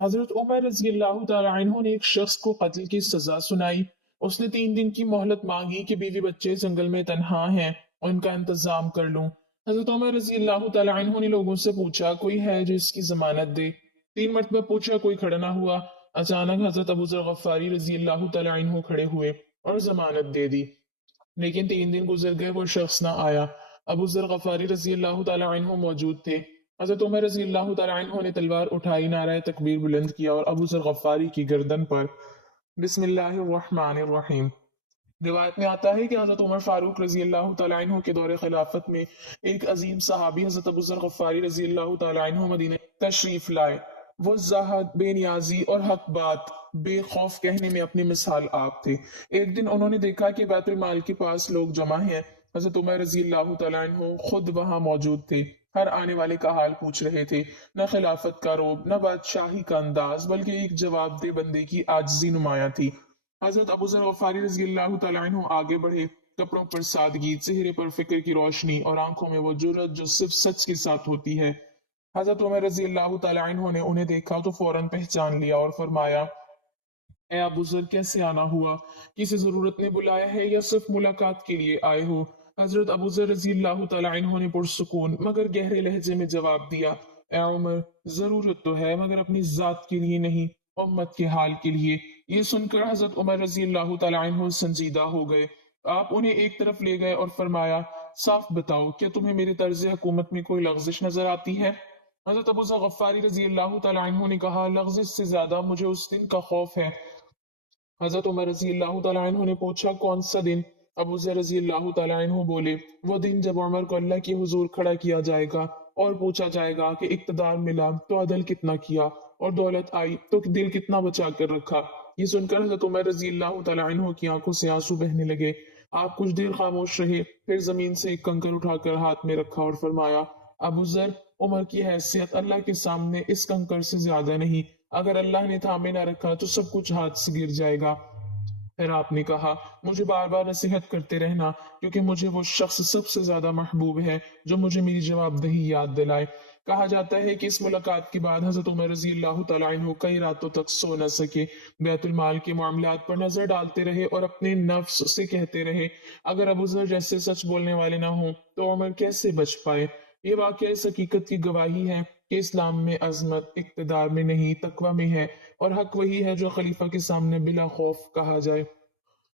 हजरत उमर रजी अल्लाह तआला अन्हु ने एक शख्स को कत्ल की सजा सुनाई। उसने 3 दिन की मोहलत मांगी कि बीवी बच्चे जंगल में तन्हा हैं, उनका इंतजाम कर लूं। हजरत उमर रजी अल्लाह तआला अन्हु ने लोगों से पूछा, कोई है जो इसकी जमानत दे? 3 मरतबा पूछा, कोई खड़ा ना हुआ। अचानक हजरत अबू जर गफ्फारी रजी अल्लाह तआला अन्हु खड़े हुए और जमानत दे दी। लेकिन 3 दिन गुजर गए, वो शख्स ना आया। अबू जर गफारी रजी अल्लाह तआला अन्हु मौजूद थे। हजरत उमर रजी अल्लाह तआला अन्हु ने तलवार उठाई, नारा तकबीर बुलंद किया और अबू जर गफारी की गर्दन पर बिस्मिल्लाहिर्रहमानिर्रहीम। रिवायत में आता है कि हजरत उमर फारूक रजी अल्लाह तआला अन्हु के दौरे खिलाफत में एक अजीम सहाबी हजरत अबू जर गफारी रजी अल्लाह तआला अन्हु मदीना तशरीफ लाए। वो जाहद, बेनियाजी और हक बात, बेखौफ कहने में अपनी मिसाल आप थे। एक दिन उन्होंने देखा कि बैतुल माल के पास लोग जमा हैं। हजरत उमर रजी अल्लाह तआला अन्हु खुद वहां मौजूद थे। हर आने वाले का हाल पूछ रहे थे। न खिलाफत का रोब, न बादशाही का अंदाज, बल्कि एक जवाबदेह बंदे की आजिज़ी नुमाया थी। हजरत अबू जर गफारी रजी अल्लाह तआला अन्हु आगे बढ़े। कपड़ों पर सादगी, चेहरे पर फिक्र की रोशनी और आंखों में वो जुर्रत जो सिर्फ सच के साथ होती है। हजरत उमर रजी अल्लाह तआला अन्हु ने उन्हें देखा तो फौरन पहचान लिया और फरमाया, ए अबू जर, कैसे आना हुआ? किसी जरूरत ने बुलाया है या सिर्फ मुलाकात के लिए आए हो? हजरत अबू जर रजी अल्लाह तआला अन्हु ने पुरसुकून मगर गहरे लहजे में जवाब दिया, ए उमर, जरूरत तो है मगर अपनी जात के लिए नहीं, उम्मत के हाल के लिए। ये सुनकर हजरत उमर रजी अल्लाह तआला अन्हु संजीदा हो गए। आप उन्हें एक तरफ ले गए और फरमाया, साफ बताओ, क्या तुम्हें मेरे तर्ज हुकूमत में कोई लग्जिश नजर आती है? हजरत अबू जर गफ्फारी रजी अल्लाह तआला अन्हु ने कहा, लग्जिश से ज्यादा मुझे उस दिन का खौफ है। हजरत उमर रजी अल्लाह तआला अन्हु ने पूछा, कौन सा दिन? अबू जर रजी अल्लाह तआला अन्हु बोले, वो दिन जब उमर को अल्लाह के हुजूर खड़ा किया जाएगा और पूछा जाएगा कि इक्तदार मिला तो अदल कितना किया और दौलत आई तो दिल कितना बचा कर रखा। ये सुनकर हजरत उमर रजी अल्लाह तआला अन्हु की आंखों से आंसू बहने लगे। आप कुछ देर खामोश रहे, फिर जमीन से एक कंकर उठाकर हाथ में रखा और फरमाया, अबू जर, उमर की हैसियत अल्लाह के सामने इस कंकर से ज्यादा नहीं। अगर अल्लाह ने थामे ना रखा तो सब कुछ हाथ से गिर जाएगा। फिर आपने कहा, मुझे बार बार नसीहत करते रहना, क्योंकि मुझे वो शख्स सबसे ज्यादा महबूब है जो मुझे मेरी जवाबदेही याद दिलाए। कहा जाता है कि इस मुलाकात के बाद हजरत उमर रजी अल्लाह तआला अन्हु कई रातों तक सो न सके। बैतुल माल के मामलात पर नजर डालते रहे और अपने नफ्स से कहते रहे, अगर अबू जर जैसे सच बोलने वाले ना हो तो उमर कैसे बच पाए? ये वाकया इस हकीकत की गवाही है कि इस्लाम में अजमत इक्तदार में नहीं, तकवा में है, और हक वही है जो खलीफा के सामने बिला खौफ कहा जाए।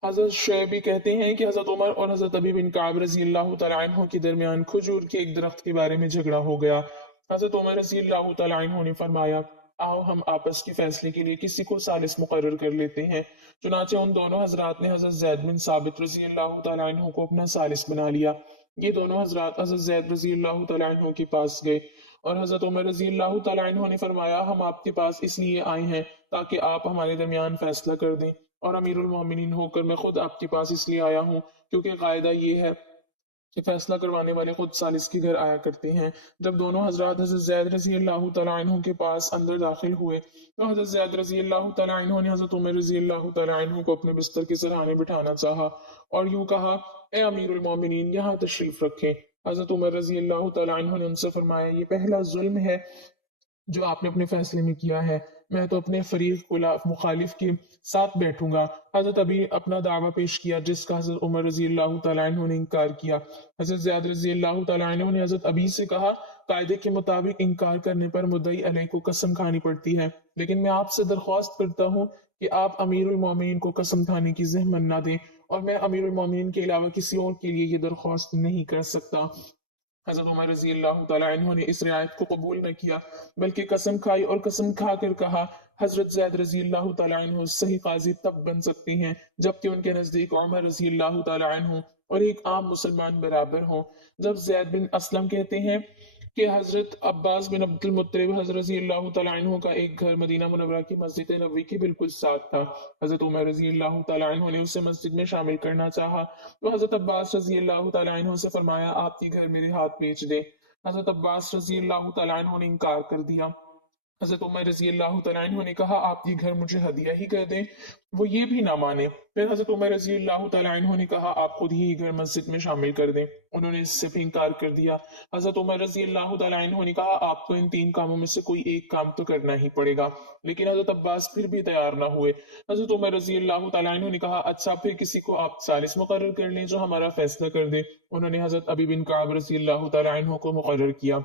हजरत शैबी कहते हैं कि हजरत उमर और हजरत अबी बिन काब रजी अल्लाह तआला अन्हु के दरमियान खजूर के एक दरख्त के बारे में झगड़ा हो गया। हजरत उमर रजी अल्लाह तआला अन्हु ने फरमाया, आओ हम आपस के फैसले के लिए किसी को सालिस मुकर्रर कर लेते हैं। चुनाचे उन दोनों हजरात ने हजरत जैद बिन साबित रजी अल्लाह तआला अन्हु को अपना सालिस बना लिया। ये दोनों हजरात हजरत जैद रजी अल्लाह तआला अन्हु के पास गए और हजरत उमर रजी अल्लाह तआला अन्हु ने फरमाया, हम आपके पास इसलिए आए हैं ताकि आप हमारे दरमियान फैसला कर दें, और अमीरुल मोमिनीन होकर मैं खुद आपके पास इसलिए आया हूँ क्योंकि कायदा ये है कि फैसला करवाने वाले खुद सालिस के घर आया करते हैं। जब दोनों हजरात हजरत जैद रजी अल्लाह तआला अन्हु के पास अंदर दाखिल हुए तो हजरत जैद रजी अल्लाह तआला अन्हु ने हजरत उमर रजी अल्लाह तआला अन्हु को अपने बिस्तर के सरहाने बिठाना चाहा और यूं कहा, ए अमीरुल मोमिनीन, यहाँ तशरीफ रखें। हजरत उमर रजी अल्लाह तआला अन्हु ने उनसे फरमाया, ये पहला जुल्म है जो आपने अपने फैसले में किया है। मैं तो अपने फरीक मुखालिफ के साथ बैठूंगा। हजरत अभी अपना दावा पेश किया जिसका हजरत उमर रजी अल्लाह तआला अन्हु ने इनकार किया। हजरत ज़ियाद रजी अल्लाह तआला अन्हु ने हजरत अबी से कहा, कायदे के मुताबिक इनकार करने पर मुद्दई अलैह को कसम खानी पड़ती है, लेकिन मैं आपसे दरख्वास्त करता हूँ कि आप अमीरुल मोमिनीन को कसम खाने की जहमत न दें, और मैं अमीरुल मोमिनीन के अलावा किसी और के लिए ये दरख्वास्त नहीं कर सकता। हजरत उमर रजी अल्लाह तआला अन्हु ने इस रियायत को कबूल न किया, बल्कि कसम खाई और कसम खाकर कहा, हजरत जैद रजी अल्लाह तआला अन्हु सही काजी तब बन सकते हैं जबकि उनके नजदीक उमर रजी अल्लाह तआला अन्हु और एक आम मुसलमान बराबर हों। जब जैद बिन असलम कहते हैं कि हजरत अब्बास बिन अब्दुल मुत्तलिब हजरत रजी अल्लाह तआला अन्हु का एक घर मदीना मुनव्वरा की मस्जिद नबवी के बिल्कुल साथ था। हजरत उमर रजी अल्लाह तआला अन्हु ने उसे मस्जिद में शामिल करना चाहा तो हजरत अब्बास रजी अल्लाह तआला अन्हु से फरमाया, आपके घर मेरे हाथ बेच दे। हजरत अब्बास रजी अल्लाह तआला अन्हु ने इनकार कर दिया। حضرت عمر رضی اللہ تعالیٰ عنہ نے کہا آپ یہ گھر مجھے ہدیہ ہی کر دیں، وہ یہ بھی نہ مانے۔ پھر حضرت عمر رضی اللہ تعالیٰ عنہ نے کہا آپ خود ہی یہ گھر مسجد میں شامل کر دیں، انہوں نے اس سے بھی انکار کر دیا۔ حضرت عمر رضی اللہ تعالیٰ عنہ نے کہا آپ کو ان تین کاموں میں سے کوئی ایک کام تو کرنا ہی پڑے گا، لیکن حضرت عباس پھر بھی تیار نہ ہوئے۔ حضرت عمر رضی اللہ تعالیٰ عنہ نے کہا اچھا پھر کسی کو آپ ثالث مقرر کر لیں جو ہمارا فیصلہ کر دے۔ انہوں نے حضرت ابی بن کعب رضی اللہ تعالیٰ عنہ کو مقرر کیا۔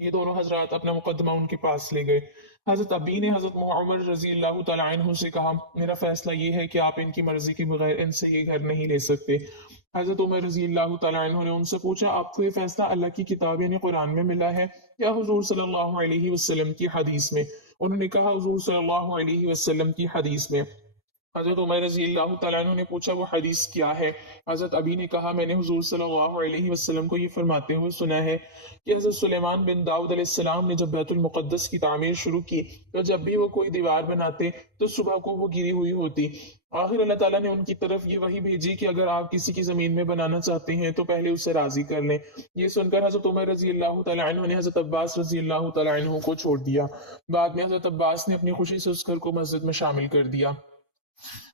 یہ دونوں حضرات اپنا مقدمہ ان کے پاس لے گئے۔ حضرت ابی نے حضرت عمر رضی اللہ تعالیٰ عنہ سے کہا میرا فیصلہ یہ ہے کہ آپ ان کی مرضی کے بغیر ان سے یہ گھر نہیں لے سکتے۔ حضرت عمر رضی اللہ تعالیٰ عنہ نے ان سے پوچھا آپ کو یہ فیصلہ اللہ کی کتاب یعنی قرآن میں ملا ہے یا حضور صلی اللہ علیہ وسلم کی حدیث میں؟ انہوں نے کہا حضور صلی اللہ علیہ وسلم کی حدیث میں۔ حضرت عمر رضی اللہ تعالیٰ عنہ نے پوچھا وہ حدیث کیا ہے؟ حضرت ابی نے کہا میں نے حضور صلی اللہ علیہ وسلم کو یہ فرماتے ہوئے سنا ہے کہ حضرت سلیمان بن داؤد علیہ السلام نے جب بیت المقدس کی تعمیر شروع کی تو جب بھی وہ کوئی دیوار بناتے تو صبح کو وہ گری ہوئی ہوتی۔ آخر اللہ تعالیٰ نے ان کی طرف یہ وحی بھیجی کہ اگر آپ کسی کی زمین میں بنانا چاہتے ہیں تو پہلے اسے راضی کر لیں۔ یہ سن کر حضرت عمر رضی اللہ تعالیٰ عنہ نے حضرت عباس رضی اللہ تعالیٰ عنہ کو چھوڑ دیا۔ بعد میں حضرت عباس نے اپنی خوشی سے اس گھر کو مسجد میں شامل کر دیا۔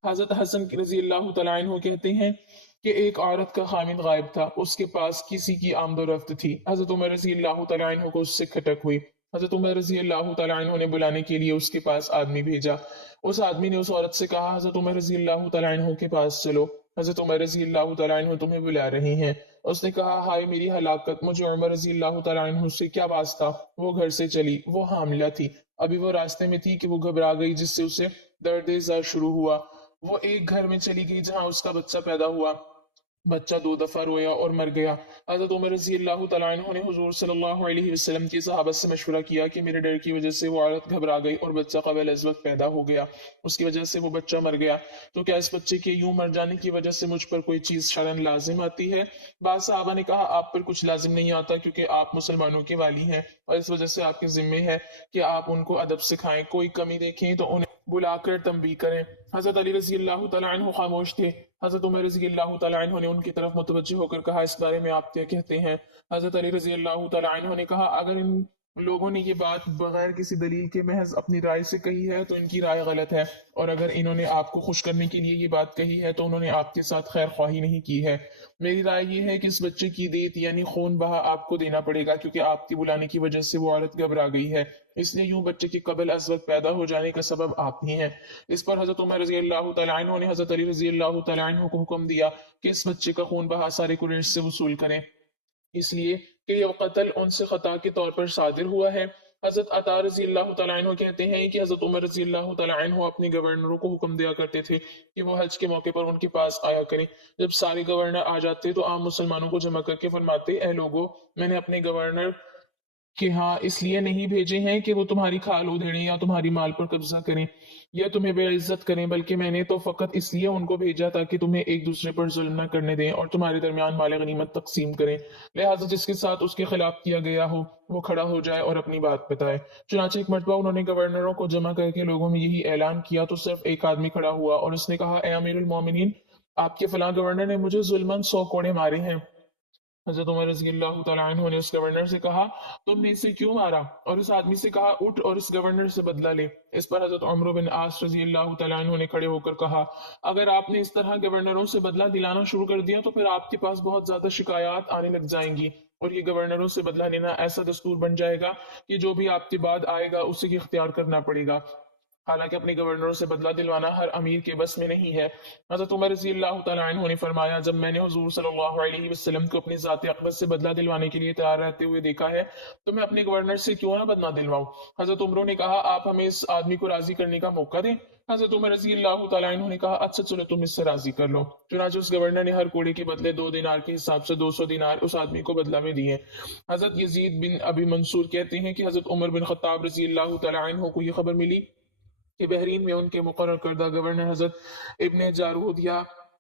حضرت حسن رضی اللہ تعالیٰ عنہ کہتے ہیں کہ ایک عورت کا خامند غائب تھا، اس کے پاس کسی کی آمد و رفت تھی۔ حضرت عمر رضی اللہ تعالیٰ عنہ کو اس سے کھٹک ہوئی۔ حضرت عمر رضی اللہ تعالیٰ عنہ نے بلانے کے لیے اس کے پاس آدمی بھیجا۔ اس آدمی نے اس عورت سے کہا حضرت عمر رضی اللہ تعالیٰ عنہ کے پاس چلو، حضرت عمر رضی اللہ تعالیٰ عنہ تمہیں بلا رہے ہیں۔ اس نے کہا ہائے میری ہلاکت، مجھے عمر رضی اللہ تعالیٰ عنہ سے کیا واسطہ؟ وہ گھر سے چلی، وہ حاملہ تھی، ابھی وہ راستے میں تھی کہ وہ گھبرا گئی جس سے اسے درد زار شروع ہوا۔ وہ ایک گھر میں چلی گئی جہاں اس کا بچہ پیدا ہوا، بچہ 2 دفعہ رویا اور مر گیا۔ حضرت عمر رضی اللہ تعالیٰ عنہ نے حضور صلی اللہ علیہ وسلم کی صحابت سے مشورہ کیا کہ میرے ڈر کی وجہ سے وہ عورت گھبرا گئی اور بچہ قبل از وقت پیدا ہو گیا، اس کی وجہ سے وہ بچہ مر گیا، تو کیا اس بچے کے یوں مر جانے کی وجہ سے مجھ پر کوئی چیز شرعاً لازم آتی ہے؟ بعض صحابہ نے کہا آپ پر کچھ لازم نہیں آتا کیونکہ آپ مسلمانوں کے والی ہیں اور اس وجہ سے آپ کے ذمے ہے کہ آپ ان کو ادب سکھائیں، کوئی کمی دیکھیں تو انہیں بلا کر تنبیہ کریں۔ حضرت علی رضی اللہ تعالیٰ عنہ خاموش تھے۔ حضرت عمر رضی اللہ تعالیٰ عنہ نے ان کی طرف متوجہ ہو کر کہا اس بارے میں آپ کیا کہتے ہیں؟ حضرت علی رضی اللہ تعالیٰ عنہ نے کہا اگر ان لوگوں نے یہ بات بغیر کسی دلیل کے محض اپنی رائے سے کہی ہے تو ان کی رائے غلط ہے، اور اگر انہوں نے آپ کو خوش کرنے کے لیے یہ بات کہی ہے تو انہوں نے آپ کے ساتھ خیر خواہی نہیں کی ہے۔ میری رائے یہ ہے کہ اس بچے کی دیت یعنی خون بہا آپ کو دینا پڑے گا کیونکہ آپ کے بلانے کی وجہ سے وہ عورت گھبرا گئی ہے، اس لیے یوں بچے کے قبل از وقت پیدا ہو جانے کا سبب آپ ہی ہیں۔ اس پر حضرت عمر رضی اللہ تعالیٰ عنہ نے حضرت علی رضی اللہ تعالیٰ عنہ کو حکم دیا کہ اس بچے کا خون بہا سارے قریش سے وصول کریں، اس لیے کہ یہ قتل ان سے خطا کے طور پر صادر ہوا ہے۔ حضرت عطا رضی اللہ تعالیٰ عنہ کہتے ہیں کہ حضرت عمر رضی اللہ تعالیٰ عنہ اپنے گورنروں کو حکم دیا کرتے تھے کہ وہ حج کے موقع پر ان کے پاس آیا کریں۔ جب سارے گورنر آ جاتے تو عام مسلمانوں کو جمع کر کے فرماتے اے لوگو، میں نے اپنے گورنر کہ ہاں اس لیے نہیں بھیجے ہیں کہ وہ تمہاری کھال ادھیڑیں یا تمہاری مال پر قبضہ کریں یا تمہیں بے عزت کریں، بلکہ میں نے تو فقط اس لیے ان کو بھیجا تاکہ تمہیں ایک دوسرے پر ظلم نہ کرنے دیں اور تمہارے درمیان مال غنیمت تقسیم کریں، لہٰذا جس کے ساتھ اس کے خلاف کیا گیا ہو وہ کھڑا ہو جائے اور اپنی بات بتائے۔ چنانچہ ایک مرتبہ انہوں نے گورنروں کو جمع کر کے لوگوں میں یہی اعلان کیا تو صرف ایک آدمی کھڑا ہوا اور اس نے کہا اے امیر المومنین، آپ کے فلاں گورنر نے مجھے ظلماً 100 کوڑے مارے ہیں۔ حضرت عمر رضی اللہ تعالیٰ عنہ نے اس گورنر سے کہا تم نے اسے کیوں مارا؟ اور اس آدمی سے کہا اٹھ اور اس گورنر سے بدلہ لے۔ اس پر حضرت عمرو بن عاص رضی اللہ تعالیٰ عنہ نے کھڑے ہو کر کہا اگر آپ نے اس طرح گورنروں سے بدلہ دلانا شروع کر دیا تو پھر آپ کے پاس بہت زیادہ شکایات آنے لگ جائیں گی اور یہ گورنروں سے بدلہ لینا ایسا دستور بن جائے گا کہ جو بھی آپ کے بعد آئے گا اسے اختیار کرنا پڑے گا۔ حالانکہ اپنے گورنروں سے بدلہ دلوانا ہر امیر کے بس میں نہیں ہے۔ حضرت عمر رضی اللہ تعالیٰ عنہ نے فرمایا جب میں نے حضور صلی اللہ علیہ وسلم کو اپنے ذات اقدس سے بدلہ دلوانے کے لیے تیار رہتے ہوئے دیکھا ہے تو میں اپنے گورنر سے کیوں نہ بدلہ دلواؤں؟ حضرت عمروں نے کہا آپ ہمیں اس آدمی کو راضی کرنے کا موقع دیں۔ حضرت عمر رضی اللہ تعالیٰ عنہ نے کہا اچھا چلو تم اس سے راضی کر لو۔ چنانچہ اس گورنر نے ہر کوڑے کے بدلے 2 دینار کے حساب سے 200 دینار اس آدمی کو بدلہ میں دیے۔ حضرت یزید بن ابی منصور کہتے ہیں کہ حضرت عمر بن خطاب رضی اللہ تعالیٰ عنہ کو یہ خبر ملی کہ بحرین میں ان کے مقرر کردہ گورنر حضرت ابن جارود یا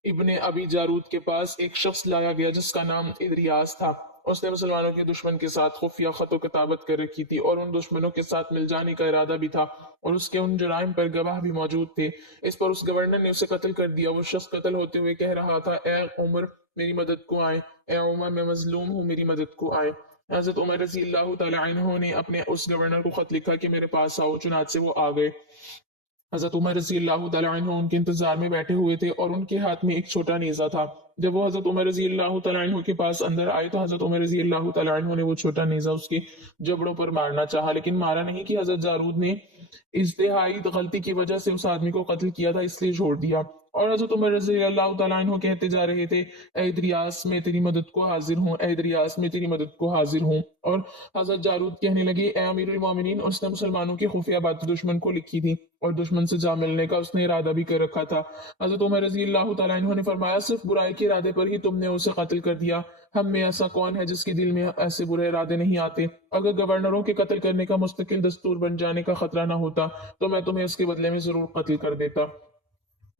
ابن ابی جارود کے پاس ایک شخص لایا گیا جس کا نام ادریاس تھا۔ اس نے مسلمانوں کے دشمن کے ساتھ خفیہ خط و کتابت کر رکھی تھی اور ان دشمنوں کے ساتھ مل جانے کا ارادہ بھی تھا اور اس کے ان جرائم پر گواہ بھی موجود تھے۔ اس پر اس گورنر نے اسے قتل کر دیا۔ وہ شخص قتل ہوتے ہوئے کہہ رہا تھا اے عمر میری مدد کو آئیں، اے عمر میں مظلوم ہوں میری مدد کو آئیں۔ हजरत उमर रजी अल्लाह तआला अन्हु ने अपने उस गवर्नर को खत लिखा कि मेरे पास आओ, चुनांचे वो आ गए। हजरत उमर रजी अल्लाह तआला अन्हु उनके इंतजार में बैठे हुए थे और उनके हाथ में एक छोटा नेजा था। जब वो हजरत उमर रजी अल्लाह तआला अन्हु के पास अंदर आए तो हजरत उमर रजी अल्लाह तआला अन्हु ने वो छोटा नेजा उसके जबड़ों पर मारना चाहा, लेकिन मारा नहीं कि हजरत जारूद ने इज्तिहाई गलती की वजह से उस आदमी को कत्ल किया था, इसलिए छोड़ दिया। और हजरत उमर रजी अल्लाह तआला अन्हु कहते जा रहे थे, ऐ इद्रियास मैं तेरी मदद को हाजिर हूँ, ऐ इद्रियास मैं तेरी मदद को हाजिर हूँ। और हजरत जारूद कहने लगे, ऐ अमीरुल मोमिनीन, उसने मुसलमानों की खुफिया बातें दुश्मन को लिखी थी और दुश्मन से जा मिलने का उसने इरादा भी कर रखा था। हजरत उमर रजी अल्लाह तआला अन्हु ने फरमाया, सिर्फ बुराई के इरादे पर ही तुमने उसे कत्ल कर दिया। हम में ऐसा कौन है जिसके दिल में ऐसे बुरे इरादे नहीं आते? अगर गवर्नरों के कत्ल करने का मुस्तकिल दस्तूर बन जाने का खतरा ना होता तो मैं तुम्हें इसके बदले में जरूर कत्ल कर देता।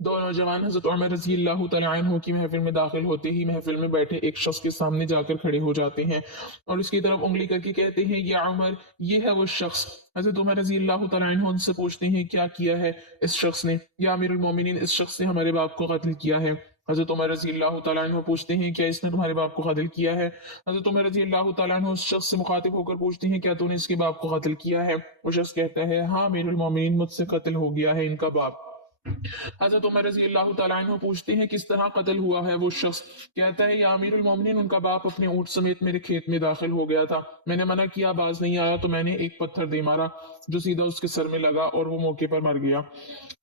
दो नौजवान हजरत उमर रजी अल्लाह तआला अन्हु की महफिल में दाखिल होते ही महफिल में बैठे एक शख्स के सामने जाकर खड़े हो जाते हैं और उसकी तरफ उंगली करके कहते हैं, या उमर, ये है वो शख्स। हजरत उमर रजी अल्लाह तआला अन्हु उनसे पूछते हैं, क्या किया है इस शख्स ने? या अमीरुल मोमिनीन, इस शख्स ने हमारे बाप को कत्ल किया है। हजरत उमर रजी अल्लाह तआला अन्हु पूछते हैं, क्या इसने तुम्हारे बाप को कत्ल किया है? हजरत उमर रजी अल्लाह तआला अन्हु उस शख्स से मुखातिब होकर पूछते हैं, क्या तूने इसके बाप को कत्ल किया है? वो शख्स कहता है, हाँ अमीरुल मोमिनीन, मुझसे कत्ल हो गया है इनका बाप। हजरत उमर रजी अल्लाह तआला अन्हु पूछते हैं, किस तरह कत्ल हुआ है? वो शख्स कहता है, या अमीरुल मोमिनीन, उनका बाप अपने ऊंट समेत मेरे खेत में दाखिल हो गया था। मैंने मना किया, बाज नहीं आया तो मैंने एक पत्थर दे मारा जो सीधा उसके सर में लगा और वो मौके पर मर गया।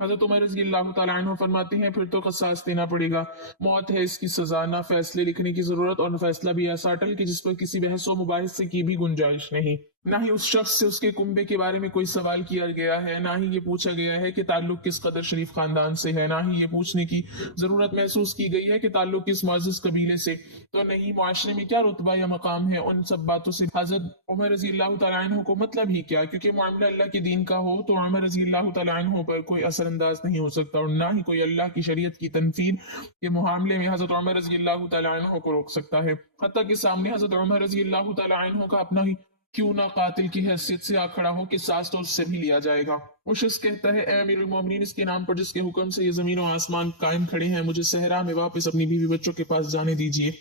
हजरत उमर रजी अल्लाह तआला अन्हु फरमाते हैं, फिर तो कसास देना पड़ेगा। मौत है इसकी सजा, ना फैसले लिखने की जरूरत और न फैसला भी ऐसा अटल कि जिस पर किसी बहस व मुबाहिसे की भी गुंजाइश नहीं। ना ही उस शख्स से उसके कुंबे के बारे में कोई सवाल किया गया है, ना ही ये पूछा गया है कि ताल्लुक किस कदर शरीफ खानदान से है, ना ही ये पूछने की जरूरत महसूस की गई है कि ताल्लुक किस मुअज़्ज़ज़ कबीले से, तो नहीं माशरे में क्या रुतबा या मकाम है। उन सब बातों से हजरत उमर रजी अल्लाह तआला अन्हु को मतलब ही क्या, क्योंकि मामला अल्लाह के दीन का हो तो उमर रजी अल्लाह तआला अन्हु पर कोई असरअंदाज नहीं हो सकता और ना ही कोई अल्लाह की शरीयत की तनफीद के मामले में हजरत उमर रजी अल्लाह तआला अन्हु को रोक सकता है। हत्ता कि सामने हजरत उमर रजी अल्लाह तआला अन्हु का अपना ही क्यों ना कातिल की हैसियत से आ खड़ा हो कि सास तो उससे भी लिया जाएगा। वो शख्स कहता है, ए अमीरुल मोमिनीन, इसके नाम पर जिसके हुक्म से ये जमीन और आसमान कायम खड़े हैं, मुझे सहरा में वापस अपनी बीवी बच्चों के पास जाने दीजिए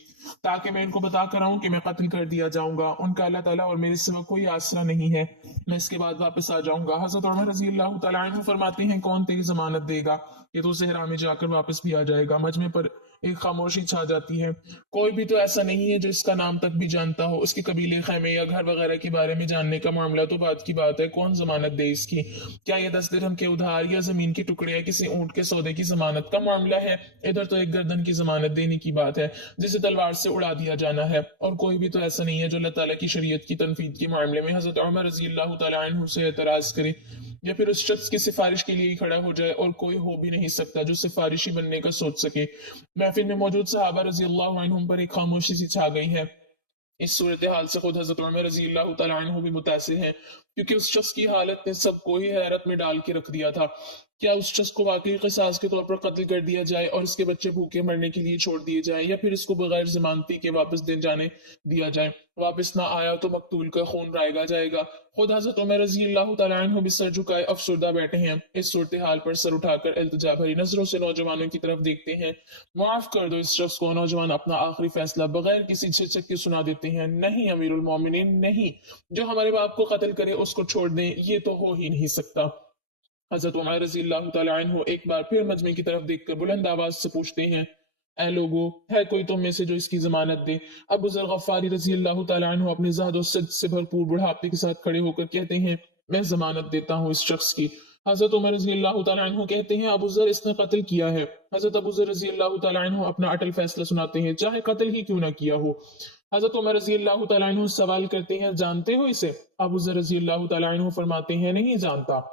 ताकि मैं इनको बता कर आऊं कि मैं कत्ल कर दिया जाऊंगा। उनका अल्लाह ताला और मेरे सिवा कोई आसरा नहीं है, मैं इसके बाद वापस आ जाऊंगा। हजरत उमर रजी अल्लाह तआला अन्हु फरमाते हैं, कौन तेरी जमानत देगा? ये तो सहरा में जाकर वापस भी आ जाएगा। मजमे पर एक खामोशी छा जाती है। कोई भी तो ऐसा नहीं है जो इसका नाम तक भी जानता हो। उसके कबीले, खैमे या घर वगैरह के बारे में जानने का मामला तो बात की बात है, कौन जमानत दे इसकी? क्या ये 10 दिरहम के उधार या जमीन के टुकड़े या किसी ऊंट के सौदे की जमानत का मामला है? इधर तो एक गर्दन की जमानत देने की बात है जिसे तलवार से उड़ा दिया जाना है। और कोई भी तो ऐसा नहीं है जो अल्लाह ताला की शरीयत की तनफीद के मामले में हजरत उमर रजी अल्लाह तआला अन्हु से एतराज करे या फिर उस शख्स की सिफारिश के लिए ही खड़ा हो जाए, और कोई हो भी नहीं सकता जो सिफारिशी बनने का सोच सके। महफिल में मौजूद सहाबा रजी अल्लाह अन्हुम पर एक खामोशी सी छा गई है। इस सूरत हाल से खुद हजरत उमर रजी अल्लाह तआला अन्हु भी मुतासिर हैं, क्योंकि उस शख्स की हालत ने सबको ही हैरत में डाल के रख दिया था। क्या उस शख्स को वाकई क़िसास के तौर पर कत्ल कर दिया जाए और इसके बच्चे भूखे मरने के लिए छोड़ दिए जाए, या फिर इसको बगैर जमानती के वापस दे जाने दिया जाए? वापस ना आया तो मकतूल का खून रायगा जाएगा। खुद हजरत उमर रजी अल्लाह तआला अन्हु भी सर झुकाए अफसुर्दा बैठे हैं। इस सूरत हाल पर सर उठाकर इल्तिजा भरी नजरों से नौजवानों की तरफ देखते हैं। माफ कर दो इस शख्स को। नौजवान अपना आखिरी फैसला बगैर किसी झिझक के सुना देते हैं, नहीं अमीरुल मोमिनीन, नहीं, जो हमारे बाप को कत्ल करे उसको छोड़ दें, ये तो हो ही नहीं सकता। हजरत उमर रजी अल्लाह तआला अन्हु एक बार फिर मजमे की तरफ देखकर बुलंद आवाज से पूछते हैं, ऐ लोगो, है कोई तुम में से जो इसकी जमानत दे? अबू ज़र गफ्फारी रजी अल्लाह तआला अन्हु अपने ज़हद और सज्ज से भरपूर बुढ़ापे के साथ खड़े होकर कहते हैं, मैं जमानत देता हूँ इस शख्स की। हजरत उमर रजी अल्लाह तआला अन्हु कहते हैं, अबू ज़र, इसने कत्ल किया है। हजरत अबू ज़र रजी अल्लाह तआला अन्हु अपना अटल फैसला सुनाते हैं, चाहे कत्ल ही क्यों ना किया हो। हजरत उमर रजी अल्लाह तआला अन्हु सवाल करते हैं, जानते हो इसे? अबू ज़र रजी अल्लाह तआला अन्हु फरमाते हैं, नहीं जानता।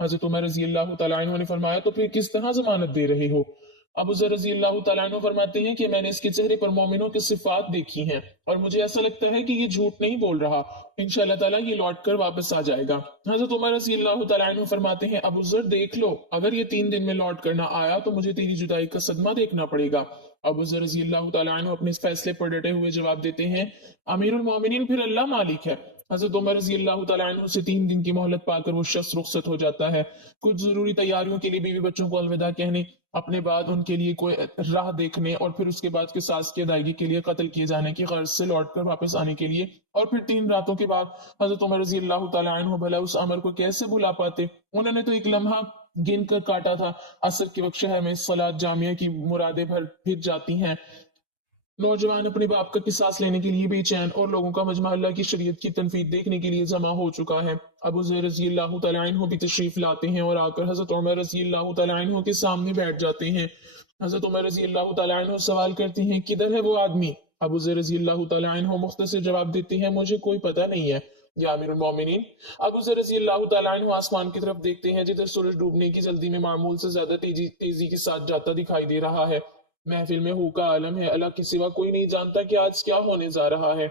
हजरत उमर रजी अल्लाह तआला अन्हु ने फरमाया, तो फिर किस तरह जमानत दे रहे हो? अबू ज़र रजी अल्लाह तआला अन्हु फरमाते हैं कि मैंने इसके चेहरे पर मोमिनों की सिफात देखी हैं और मुझे ऐसा लगता है कि ये झूठ नहीं बोल रहा। इंशाअल्लाह ताला ये लौट कर वापस आ जाएगा। हजरत उमर रजी अल्लाह तआला अन्हु फरमाते हैं, अबू ज़र देख लो, अगर ये 3 दिन में लौट कर ना आया तो मुझे तेरी जुदाई का सदमा देखना पड़ेगा। अबू ज़र रजी अल्लाह तआला अन्हु अपने इस फैसले पर डटे हुए जवाब देते हैं, अमीरुल मोमिनीन, फिर अल्लाह मालिक है। हजरत उमर रजी अल्लाह तआला अन्हु से 3 दिन की मोहलत पाकर वो शख्स रुखसत हो जाता है। कुछ जरूरी तैयारियों के लिए बीवी बच्चों को अलविदा कहने اپنے بعد ان کے لیے کوئی راہ دیکھنے اور پھر اس کے بعد قصاص کی ادائیگی کے لیے قتل کیے جانے کی غرض سے لوٹ کر واپس آنے کے لیے، اور پھر 3 راتوں کے بعد حضرت عمر رضی اللہ تعالیٰ عنہ بھلا اس امر کو کیسے بھلا پاتے؟ انہوں نے تو ایک لمحہ گن کر کاٹا تھا۔ عصر کے وقت شہر میں صلاۃ جامعہ کی مرادیں بھر جاتی ہیں، نوجوان اپنے باپ کا قصاص لینے کے لیے بے چین، اور لوگوں کا مجمع اللہ کی شریعت کی تنفیذ دیکھنے کے لیے جمع ہو چکا ہے۔ ابو ذر رضی اللہ تعالیٰ عنہ بھی تشریف لاتے ہیں اور آ کر حضرت عمر رضی اللہ تعالیٰ عنہ کے سامنے بیٹھ جاتے ہیں۔ حضرت عمر رضی اللہ تعالیٰ عنہ سوال کرتے ہیں، کدھر ہے وہ آدمی؟ ابو ذر رضی اللہ تعالیٰ عنہ مختصر جواب دیتے ہیں، مجھے کوئی پتہ نہیں ہے یا امیر المومنین۔ ابو ذر رضی اللہ تعالیٰ عنہ آسمان کی طرف دیکھتے ہیں جدھر سورج ڈوبنے کی جلدی میں معمول سے زیادہ تیزی کے ساتھ جاتا دکھائی دے رہا ہے۔ محفل میں ہو کا عالم ہے، اللہ کے سوا کوئی نہیں جانتا کہ آج کیا ہونے جا رہا ہے۔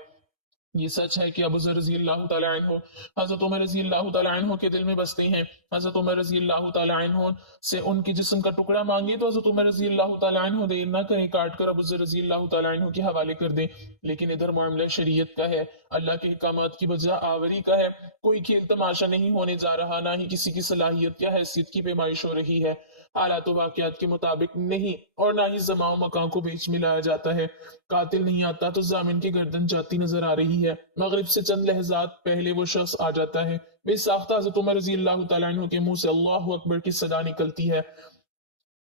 یہ سچ ہے کہ ابو ذر رضی اللہ تعالیٰ عنہ حضرت عمر رضی اللہ تعالیٰ عنہ کے دل میں بستے ہیں۔ حضرت عمر رضی اللہ تعالیٰ عنہ سے ان کے جسم کا ٹکڑا مانگے تو حضرت عمر رضی اللہ تعالیٰ عنہ دیر نہ کریں، کاٹ کر ابو ذر رضی اللہ تعالیٰ عنہ کے حوالے کر دیں۔ لیکن ادھر معاملہ شریعت کا ہے، اللہ کے احکامات کی بجا آوری کا ہے۔ کوئی کھیل تماشا نہیں ہونے جا رہا، نہ ہی کسی کی صلاحیت یا حیثیت کی پیمائش ہو رہی ہے۔ حالات و واقعات کے مطابق نہیں، اور نہ ہی زمان و مکان کو بیچ میں لایا جاتا ہے۔ قاتل نہیں آتا تو ضامن کی گردن جاتی نظر آ رہی ہے۔ مغرب سے چند لحظات پہلے وہ شخص آ جاتا ہے، بے ساختہ حضرت عمر رضی اللہ تعالیٰ عنہ کے منہ سے اللہ اکبر کی صدا نکلتی ہے،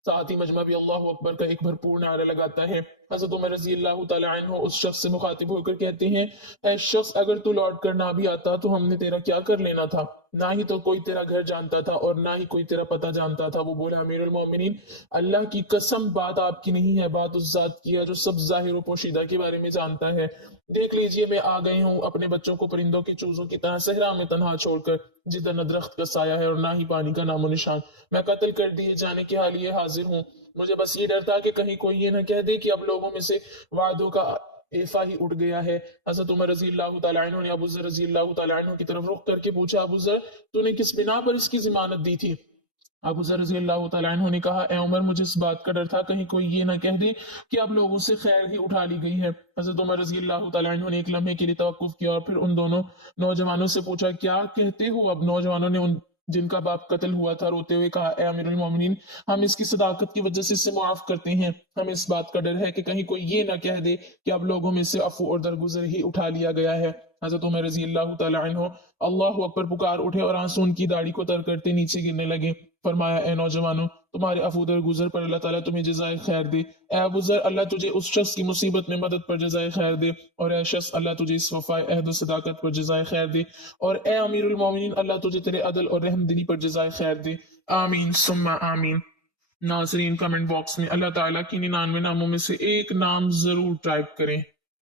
ساتھ ہی مجمع بھی اللہ اکبر کا ایک بھرپور نعرہ لگاتا ہے۔ حضرت عمر رضی اللہ تعالیٰ عنہ اس شخص سے مخاطب ہو کر کہتے ہیں، اے شخص، اگر تو لوٹ کر نہ بھی آتا تو ہم نے تیرا کیا کر لینا تھا؟ نہ ہی تو کوئی تیرا گھر جانتا تھا اور نہ ہی کوئی تیرا پتہ جانتا تھا۔ وہ بولا، امیر المومنین، اللہ کی قسم بات آپ کی نہیں ہے، بات اس ذات کی ہے جو سب ظاہر و پوشیدہ کے بارے میں جانتا ہے۔ دیکھ لیجئے، میں آ گئی ہوں اپنے بچوں کو پرندوں کے چوزوں کی طرح صحرا میں تنہا چھوڑ کر، جدھر نہ درخت کا سایہ ہے اور نہ ہی پانی کا نام و نشان۔ میں قتل کر دیے جانے کے حال یہ حاضر ہوں۔ مجھے بس یہ ڈر تھا کہ کہیں کوئی یہ نہ کہہ دے کہ اب لوگوں میں سے وعدوں کا ایفا ہی اٹھ گیا ہے۔ حضرت عمر رضی اللہ تعالیٰ عنہ نے ابو ذر رضی اللہ تعالیٰ عنہ کی طرف رخ کر کے پوچھا، ابو ذر، تو نے کس بنا پر اس کی ضمانت دی تھی؟ ابو ذر رضی اللہ تعالیٰ عنہ نے کہا، اے عمر، مجھے اس بات کا ڈر تھا کہیں کوئی یہ نہ کہہ دے کہ اب لوگوں سے خیر ہی اٹھا لی گئی ہے۔ حضرت عمر رضی اللہ تعالیٰ عنہ نے ایک لمحے کے لیے توقف کیا اور پھر ان دونوں نوجوانوں سے پوچھا، کیا کہتے ہو اب؟ نوجوانوں نے جن کا باپ قتل ہوا تھا روتے ہوئے کہا، اے امیر المومنین، ہم اس کی صداقت کی وجہ سے اسے معاف کرتے ہیں۔ ہمیں اس بات کا ڈر ہے کہ کہیں کوئی یہ نہ کہہ دے کہ اب لوگوں میں سے عفو اور درگزر ہی اٹھا لیا گیا ہے۔ حضرت عمر رضی اللہ تعالیٰ عنہ اللہ اکبر پکار اٹھے اور آنسو ان کی داڑھی کو تر کرتے نیچے گرنے لگے۔ فرمایا، اے نوجوانوں، تمہارے عفو درگزر پر اللہ تعالیٰ تمہیں جزائے خیر دے۔ اے ابو ذر، اللہ تجھے اس شخص کی مصیبت میں مدد پر جزائے خیر دے، اور اے شخص، اللہ تجھے اس وفائے عہد و صداقت پر جزائے خیر دے، اور اے امیر المومنین، اللہ تجھے تیرے عدل اور رحم دلی پر جزائے خیر دے۔ آمین ثم آمین۔ ناظرین، کمنٹ باکس میں اللہ تعالیٰ کی 99 ناموں میں سے ایک نام ضرور ٹائپ کریں۔